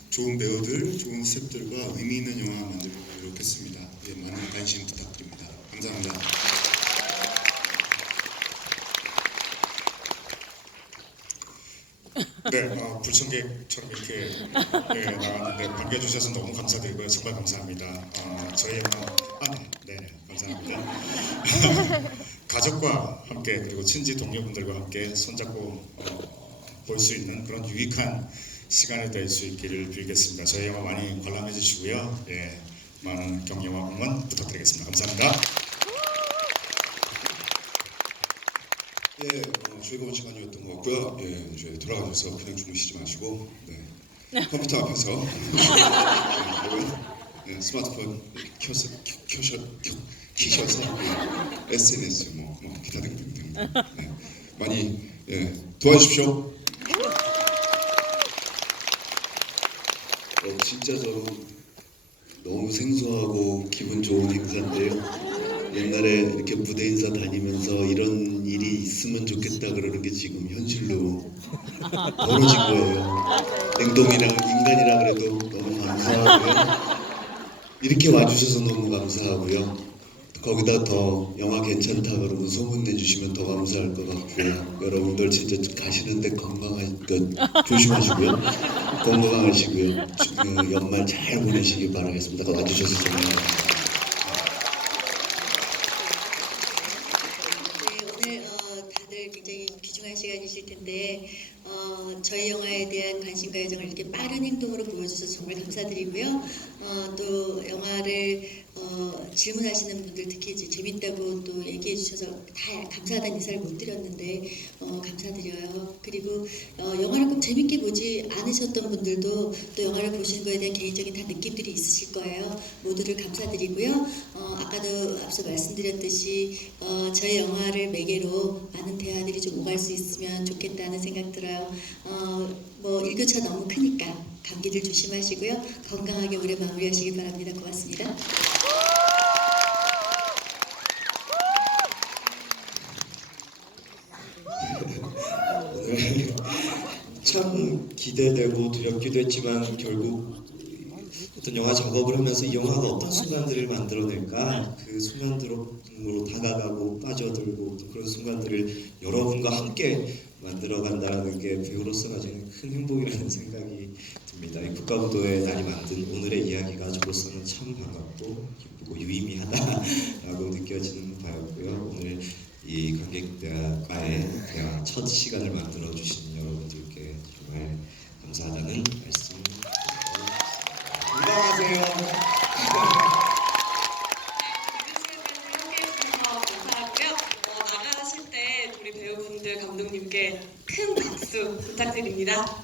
좋은 배우들, 좋은 스태프들과 의미 있는 영화 만들고 노력했습니다. 예, 많은 관심 부탁드립니다. 감사합니다. 네, 불청객처럼 이렇게 나갔는데 반겨주셔서 너무 감사드리고요. 정말 감사합니다. 저희 영화 네, 감사합니다. 가족과 함께 그리고 친지 동료분들과 함께 손잡고 볼 수 있는 그런 유익한 시간이 될 수 있기를 빌겠습니다. 저희 영화 많이 관람해 주시고요. 예, 많은 격려와 응원 부탁드리겠습니다. 감사합니다. 예, 즐거운 시간이었던 것 같고요. 예, 이제 돌아가셔서 그냥 주무시지 마시고 컴퓨터 앞에서 스마트폰 키셔서 SNS 기타 등등 많이 도와주십시오. 진짜 저 너무 생소하고 기분 좋은 행사인데요. 옛날에 이렇게 무대 인사 다니면서 이런 일이 있으면 좋겠다 그러는 게 지금 현실로 벌어진 거예요. 냉동이랑 인간이라 그래도 너무 감사하고요. 이렇게 와주셔서 너무 감사하고요. 거기다 더 영화 괜찮다 그러면 소문 내주시면 더 감사할 것 같고요. 여러분들 진짜 가시는데 조심하시고요. 건강하시고요. 연말 잘 보내시기 바라겠습니다. 와주셔서 정말 감사합니다. 네, 오늘 다들 굉장히 귀중한 시간이실 텐데 저희 영화에 대한 관심과 애정을 이렇게 빠른 행동으로 보여주셔서 정말 감사드리고요. 또 영화를 질문하시는 분들 특히 이제 재밌다고 또 얘기해 주셔서 다 감사하다는 인사를 못 드렸는데 감사드려요. 그리고 영화를 꼭 재밌게 보지 않으셨던 분들도 또 영화를 보신 거에 대한 개인적인 다 느낌들이 있으실 거예요. 모두를 감사드리고요. 아까도 앞서 말씀드렸듯이 저희 영화를 매개로 많은 대화들이 좀 오갈 수 있으면 좋겠다는 생각 들어요. 일교차 너무 크니까 감기들 조심하시고요. 건강하게 올해 마무리하시길 바랍니다. 고맙습니다. 오늘 참 기대되고 두렵기도 했지만 결국 어떤 영화 작업을 하면서 이 영화가 어떤 순간들을 만들어낼까 그 순간으로 다가가고 빠져들고 또 그런 순간들을 여러분과 함께 만들어간다는 게 배우로서 가지는 큰 행복이라는 생각이 듭니다. 이 국가부도의 날이 만든 오늘의 이야기가 저로서는 참 반갑고 기쁘고 유의미하다라고 느껴지는 바였고요. 오늘 이 관객과의 대화 첫 시간을 만들어주신 여러분들께 정말 감사하다는 말씀 건강하세요. 나가실 때 우리 배우분들 감독님께 큰 박수 부탁드립니다.